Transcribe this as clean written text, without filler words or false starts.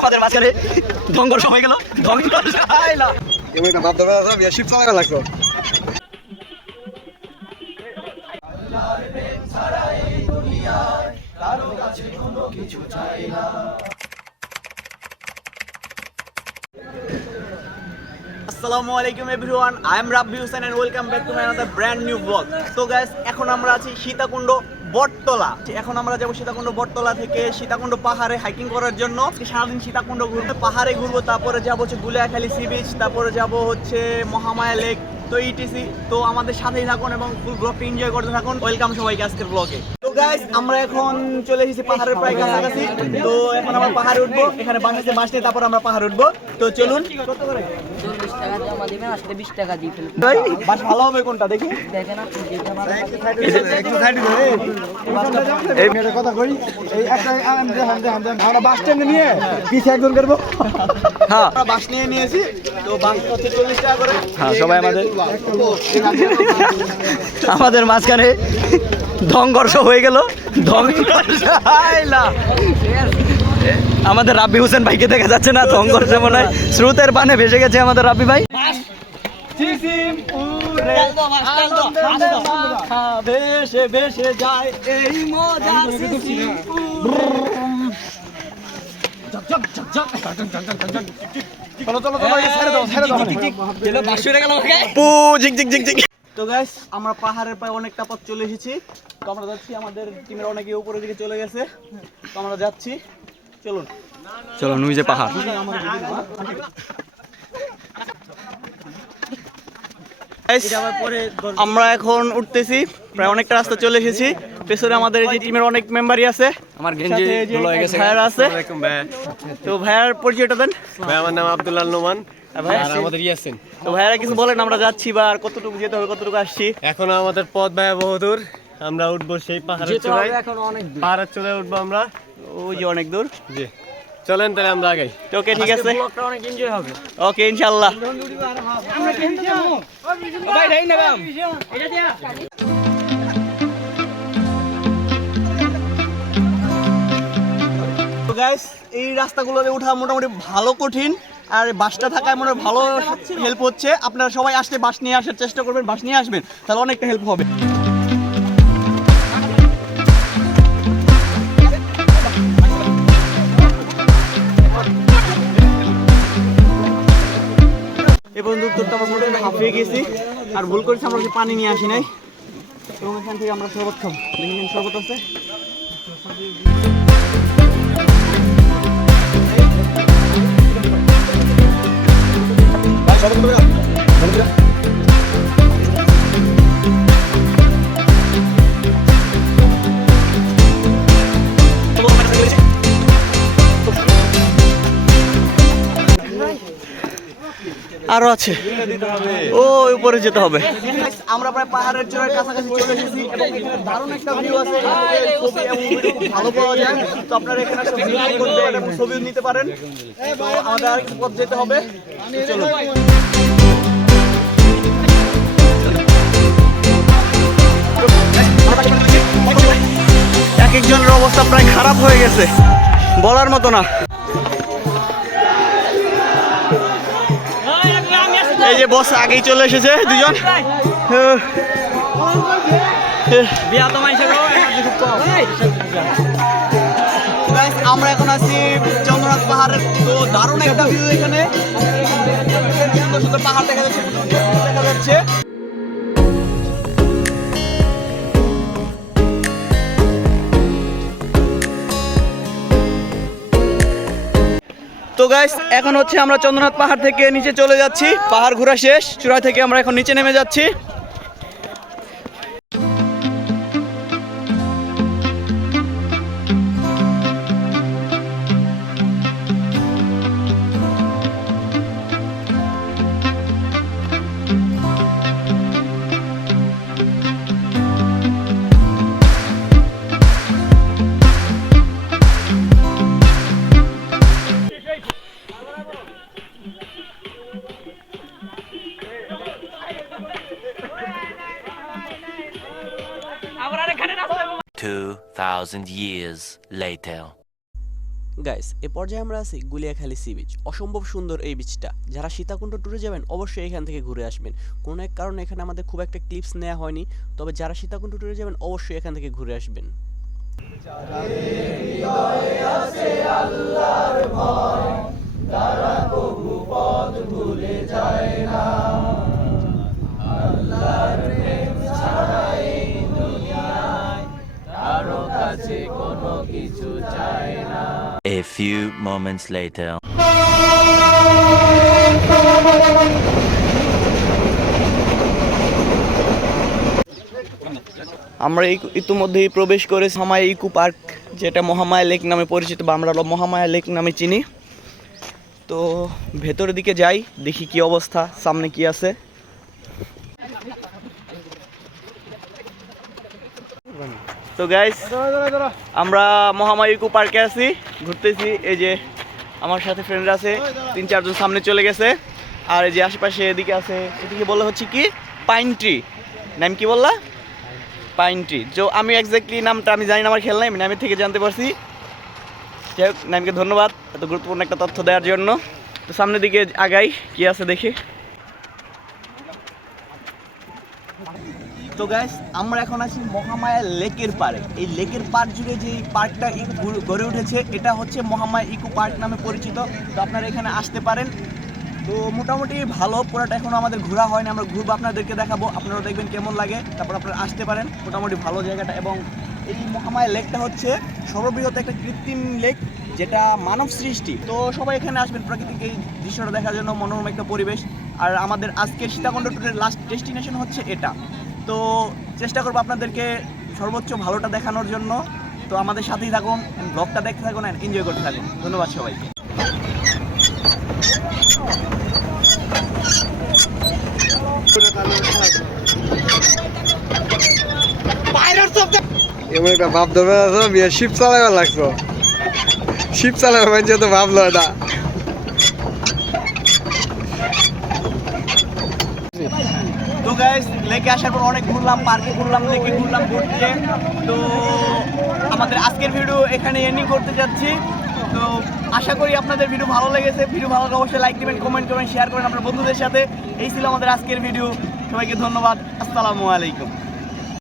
আমাদের মাঝখানে সংঘর্ষ হয়ে গেল। আসসালামু আলাইকুম everyone, I am Rabbi Hossain and welcome back to my another brand new blog. তো গাইস, এখন আমরা আছি সীতাকুণ্ড বটতলা। এখন আমরা যাবো সীতাকুণ্ড বটতলা থেকে সীতাকুণ্ড পাহাড়ে হাইকিং করার জন্য। সারাদিন সীতাকুণ্ড ঘুরবো, পাহাড়ে ঘুরবো, তারপরে যাবো হচ্ছে গুলিয়াখালী সি বিচ, তারপরে যাবো হচ্ছে মহামায়া লেক, তো ইটিসি। তো আমাদের সাথেই থাকুন এবং ফুল ব্লগটা এনজয় করতে থাকুন। ওয়েলকাম সবাইকে আজকের ব্লগে। তো গাইস, আমরা এখন চলে এসেছি পাহাড়ের প্রায় কাছাকাছি। তো এখন আমরা পাহাড়ে উঠবো, এখানে বাংলাদেশে বাস নিয়ে তারপর আমরা পাহাড়ে উঠবো। তো চলুন। 40 টাকা জমা দিবেন, আসলে 20 টাকা দিয়ে ফেলবেন। বাস ভালো হবে কোনটা দেখি? দেখেন আপনি যেটা ভালো লাগে। এই মেয়েটা কথা কই, এই একটা আমরা বাস স্ট্যান্ডে নিয়ে পিছে একজন করবো। হ্যাঁ, আমরা বাস নিয়ে নিয়েছি। তো বাস হচ্ছে 40 টাকা করে। হ্যাঁ, সবাই আমাদের মাঝখানে সংঘর্ষ হয়ে গেল। আমাদের রাব্বি হোসেন ভাইকে দেখা যাচ্ছে না, সংঘর্ষে মনে হয় স্রোতের পানে ভেসে গেছে আমাদের রাব্বি ভাই। ভেসে ভেসে যায় এই মজা। তো গাইস, আমরা পাহাড়ের প্রায় অনেকটা পথ চলে এসেছি। তো আমরা যাচ্ছি, আমাদের টিমের অনেকে উপরের দিকে চলে গেছে। তো আমরা যাচ্ছি, চলুন চলুন। ওই যে পাহাড়, আমরা এখন উঠতেছি, প্রায় অনেকটা রাস্তা চলে এসেছি। পেছনে আমাদের এই যে টিমের অনেক মেম্বারই আছে। আমার গেঞ্জি ধুলো হয়ে গেছে। ভাইয়ার আছে। তো ভাইয়ার পরিচয়টা দেন। ভাই, আমার নাম আব্দুল্লাহ নোমান। আর আমাদের ইয়াসিন। তো ভাইয়ারা কিছু বলেন, আমরা যাচ্ছি বা আর কতটুকু যেতে হবে, কতটুকু আসছি? এখনো আমাদের পথ ভাইয়া বহুদূর। আমরা উঠবো সেই পাহাড়ের চূড়ায়। পাহাড়ের চূড়ায় উঠবো আমরা, ওই যে অনেক দূর। জি, চলেন তাহলে আমরা আগাই। ওকে, ঠিক আছে। ব্লগটা অনেক এনজয় হবে। ওকে, ইনশাআল্লাহ। তো গাইস, এই রাস্তাগুলোতে ওঠা মোটামুটি ভালো কঠিন, আর বাসটা থাকায় মনে হয় ভালো হেল্প হচ্ছে। আপনারা সবাই আসলে বাস নিয়ে আসার চেষ্টা করবেন, বাস নিয়ে আসবেন, তাহলে অনেকটা হেল্প হবে। এই পর্যন্ত উত্তরটা আমরা মোটামুটি হাঁপিয়ে গেছি, আর ভুল করেছি আমরা পানি নিয়ে আসি নাই। এবং এখান থেকে আমরা শরবত খাবো। দেখেন শরবত আছে। আরো আছে, ও উপরে যেতে হবে। আমরা প্রায় পাহাড়ের চূড়ার কাছাকাছি চলে এসেছি এবং এখানে দারুণ একটা ভিউ আছে। ছবি এবং ভিডিও খুব ভালো পাওয়া যায়। তো আপনারা এখানে ছবি নিতে পারেন। তো আমাদের আর কিছু পথ যেতে হবে, চলুন। এক একজনের অবস্থা প্রায় খারাপ হয়ে গেছে, বলার মতো না। এই যে বস আগেই চলে এসেছে দুজন। আমরা এখন আছি চন্দ্রনাথ পাহাড়ের। তো দারুণ একটা ভিউ, এখানে সুন্দর সুন্দর পাহাড় দেখা যাচ্ছে। তো গাইস, এখন হচ্ছে আমরা চন্দ্রনাথ পাহাড় থেকে নিচে চলে যাচ্ছি। পাহাড় ঘোরা শেষ, চূড়া থেকে আমরা এখন নিচে নেমে যাচ্ছি। $2,000 years later. গাইস এ পর্যায়ে আমরা আছি গুলিয়াখালী সি বিচ। অসম্ভব সুন্দর এই বিচটা। যারা সীতাকুণ্ড ট্যুরে যাবেন অবশ্যই এখান থেকে ঘুরে আসবেন। কোনো এক কারণে এখানে আমাদের খুব একটা ক্লিপস নেওয়া হয়নি, তবে যারা সীতাকুণ্ড ট্যুরে যাবেন অবশ্যই এখান থেকে ঘুরে আসবেন। A few moments later. আমরা ইতিমধ্যেই প্রবেশ করে মহামায়া ইকো পার্ক, যেটা মহামায়া লেক নামে পরিচিত বা আমরা মহামায়া লেক নামে চিনি। তো ভেতরের দিকে যাই, দেখি কি অবস্থা, সামনে কি আছে। তো গাইস আমরা মহামায়া ইকো পার্কে আছি, ঘুরতেছি। এই যে আমার সাথে ফ্রেন্ডরা আছে, 3-4 জন সামনে চলে গেছে। আর এই যে আশেপাশে এদিকে আছে, এদিকে বলা হচ্ছে কি পাইন ট্রি, নাম কি বললা? Pine tree. তো আমি এক্স্যাক্টলি নামটা আমি জানি না, আমার খেয়াল নাই, আমি নামের থেকে জানতে পারছি। যাই হোক, নামকে ধন্যবাদ এত গুরুত্বপূর্ণ একটা তথ্য দেওয়ার জন্য। তো সামনের দিকে আগাই, কি আছে দেখি। তো গাইস আমরা এখন আছি মহামায়া লেকের পাড়ে। এই লেকের পাড় জুড়ে যে পার্কটা গড়ে উঠেছে এটা হচ্ছে মহামায়া ইকো পার্ক নামে পরিচিত। তো আপনারা এখানে আসতে পারেন। তো মোটামুটি ভালো, পুরোটা এখনো আমাদের ঘোরা হয়নি, আমরা ঘুরবো, আপনাদেরকে দেখাবো, আপনারা দেখবেন কেমন লাগে। তারপর আপনারা আসতে পারেন, মোটামুটি ভালো জায়গাটা। এবং এই মহামায়া লেকটা হচ্ছে সর্ববৃহৎ একটা কৃত্রিম লেক, যেটা মানব সৃষ্টি। তো সবাই এখানে আসবেন প্রাকৃতিক এই দৃশ্যটা দেখার জন্য, মনোরম একটা পরিবেশ। আর আমাদের আজকের সীতাকুণ্ড ট্যুরের লাস্ট ডেস্টিনেশন হচ্ছে এটা। তো চেষ্টা করবো আপনাদেরকে সর্বোচ্চ ভালোটা দেখানোর জন্য। তো আমাদের সাথেই থাকুন, ব্লগটা দেখতে থাকুন, এনজয় করতে থাকুন। ধন্যবাদ সবাইকে। এমন একটা ভাব ধরে আছে, বিয়ে শিপ চালাইবার লাগছো, শিপ চালাইবার মানে তো ভাবলো এটা। তো গাইস লেকে আসার পর অনেক ঘুরলাম, পার্কে ঘুরলাম, লেকে ঘুরলাম, ঘুরতে। তো আমাদের আজকের ভিডিও এখানে এন্ডিং করতে যাচ্ছি। তো আশা করি আপনাদের ভিডিও ভালো লেগেছে। ভিডিও ভালো লাগলে অবশ্যই লাইক দিবেন, কমেন্ট করবেন, শেয়ার করেন আপনার বন্ধুদের সাথে। এই ছিল আমাদের আজকের ভিডিও। সবাইকে ধন্যবাদ। আসসালামু আলাইকুম।